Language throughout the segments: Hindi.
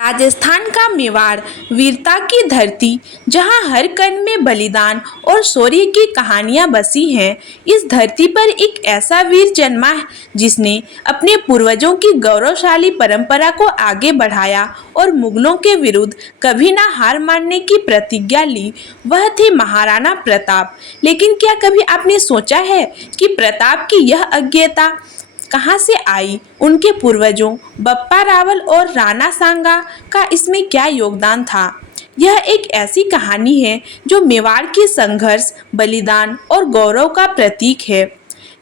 राजस्थान का मेवाड़ वीरता की धरती, जहां हर कण में बलिदान और शौर्य की कहानियां बसी हैं। इस धरती पर एक ऐसा वीर जन्मा है जिसने अपने पूर्वजों की गौरवशाली परंपरा को आगे बढ़ाया और मुगलों के विरुद्ध कभी ना हार मानने की प्रतिज्ञा ली। वह थे महाराणा प्रताप। लेकिन क्या कभी आपने सोचा है कि प्रताप की यह अज्ञेयता कहाँ से आई? उनके पूर्वजों बप्पा रावल और राणा सांगा का इसमें क्या योगदान था? यह एक ऐसी कहानी है जो मेवाड़ के संघर्ष, बलिदान और गौरव का प्रतीक है।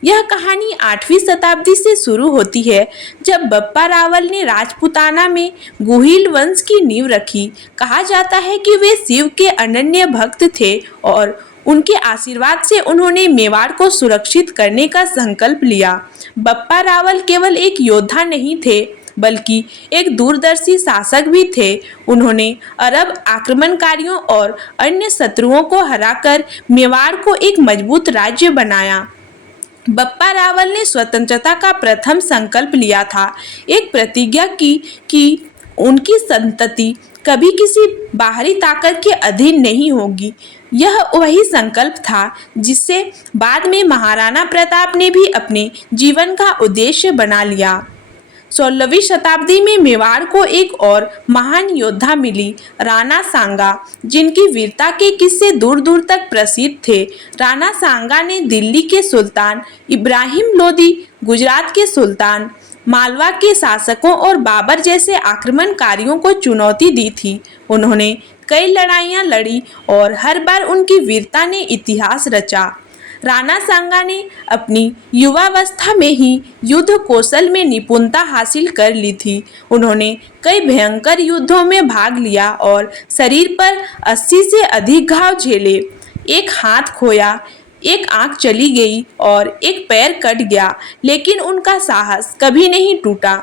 यह कहानी 8वीं शताब्दी से शुरू होती है, जब बप्पा रावल ने राजपूताना में गुहिल वंश की नींव रखी। कहा जाता है कि वे शिव के अनन्य भक्त थे और उनके आशीर्वाद से उन्होंने मेवाड़ को सुरक्षित करने का संकल्प लिया। बप्पा रावल केवल एक योद्धा नहीं थे, बल्कि एक दूरदर्शी शासक भी थे। उन्होंने अरब आक्रमणकारियों और अन्य शत्रुओं को हराकर मेवाड़ को एक मजबूत राज्य बनाया। बप्पा रावल ने स्वतंत्रता का प्रथम संकल्प लिया था, एक प्रतिज्ञा की कि उनकी संतति कभी किसी बाहरी ताकत के अधीन नहीं होगी। यह वही संकल्प था जिससे बाद में महाराणा प्रताप ने भी अपने जीवन का उद्देश्य बना लिया। 16वीं शताब्दी में मेवाड़ को एक और महान योद्धा मिली, राणा सांगा, जिनकी वीरता के किस्से दूर दूर तक प्रसिद्ध थे। राणा सांगा ने दिल्ली के सुल्तान इब्राहिम लोदी, गुजरात के सुल्तान, मालवा के शासकों और बाबर जैसे आक्रमणकारियों को चुनौती दी थी। उन्होंने कई लड़ाइयाँ लड़ी और हर बार उनकी वीरता ने इतिहास रचा। राणा सांगा ने अपनी युवावस्था में ही युद्ध कौशल में निपुणता हासिल कर ली थी। उन्होंने कई भयंकर युद्धों में भाग लिया और शरीर पर 80 से अधिक घाव झेले। एक हाथ खोया, एक आंख चली गई और एक पैर कट गया, लेकिन उनका साहस कभी नहीं टूटा।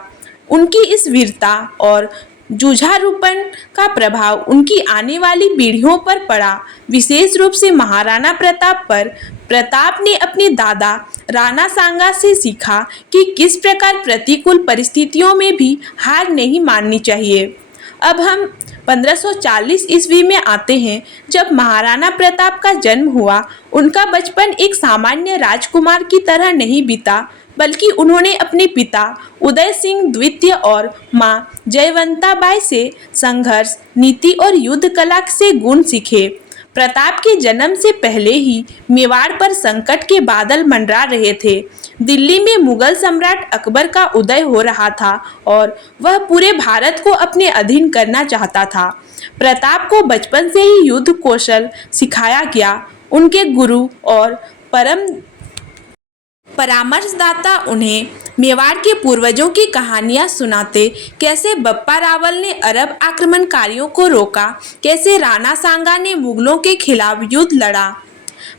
उनकी इस वीरता और जुझारूपन का प्रभाव उनकी आने वाली पीढ़ियों पर पड़ा, विशेष रूप से महाराणा प्रताप पर। प्रताप ने अपने दादा राणा सांगा से सीखा कि किस प्रकार प्रतिकूल परिस्थितियों में भी हार नहीं माननी चाहिए। अब हम 1540 ईस्वी में आते हैं, जब महाराणा प्रताप का जन्म हुआ। उनका बचपन एक सामान्य राजकुमार की तरह नहीं बीता, बल्कि उन्होंने अपने पिता उदय सिंह द्वितीय और मां जयवंता बाई से संघर्ष, नीति और युद्ध कला से गुण सीखे। प्रताप के जन्म से पहले ही मेवाड़ पर संकट के बादल मंडरा रहे थे। दिल्ली में मुगल सम्राट अकबर का उदय हो रहा था और वह पूरे भारत को अपने अधीन करना चाहता था। प्रताप को बचपन से ही युद्ध कौशल सिखाया गया। उनके गुरु और परामर्शदाता उन्हें मेवाड़ के पूर्वजों की कहानियां सुनाते, कैसे बप्पा रावल ने अरब आक्रमणकारियों को रोका, कैसे राणा सांगा ने मुगलों के खिलाफ युद्ध लड़ा।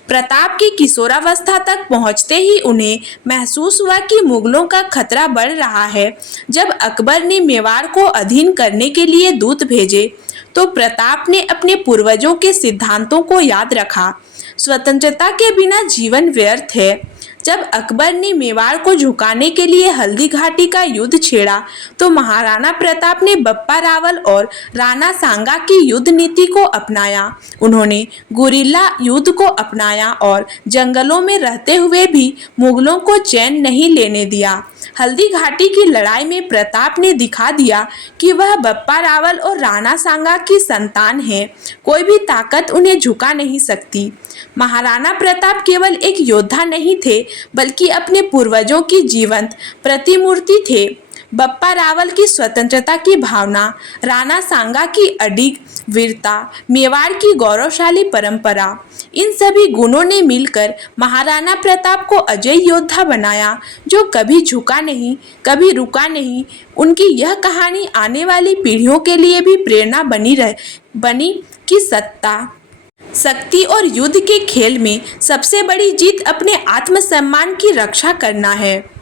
प्रताप की किशोरावस्था तक पहुंचते ही उन्हें महसूस हुआ कि मुगलों का खतरा बढ़ रहा है। जब अकबर ने मेवाड़ को अधीन करने के लिए दूत भेजे, तो प्रताप ने अपने पूर्वजों के सिद्धांतों को याद रखा। स्वतंत्रता के बिना जीवन व्यर्थ है। जब अकबर ने मेवाड़ को झुकाने के लिए हल्दी घाटी का युद्ध छेड़ा, तो महाराणा प्रताप ने बप्पा रावल और राणा सांगा की युद्ध नीति को अपनाया। उन्होंने गुरिल्ला युद्ध को अपनाया और जंगलों में रहते हुए भी मुगलों को चैन नहीं लेने दिया। हल्दी घाटी की लड़ाई में प्रताप ने दिखा दिया कि वह बप्पा रावल और राणा सांगा की संतान है। कोई भी ताकत उन्हें झुका नहीं सकती। महाराणा प्रताप केवल एक योद्धा नहीं थे, बल्कि अपने पूर्वजों की जीवंत प्रतिमूर्ति थे। बप्पा रावल की स्वतंत्रता की भावना, राणा सांगा की अडिग वीरता, मेवाड़ की गौरवशाली परंपरा, इन सभी गुणों ने मिलकर महाराणा प्रताप को अजय योद्धा बनाया, जो कभी झुका नहीं, कभी रुका नहीं। उनकी यह कहानी आने वाली पीढ़ियों के लिए भी प्रेरणा बनी कि सत्ता, शक्ति और युद्ध के खेल में सबसे बड़ी जीत अपने आत्मसम्मान की रक्षा करना है।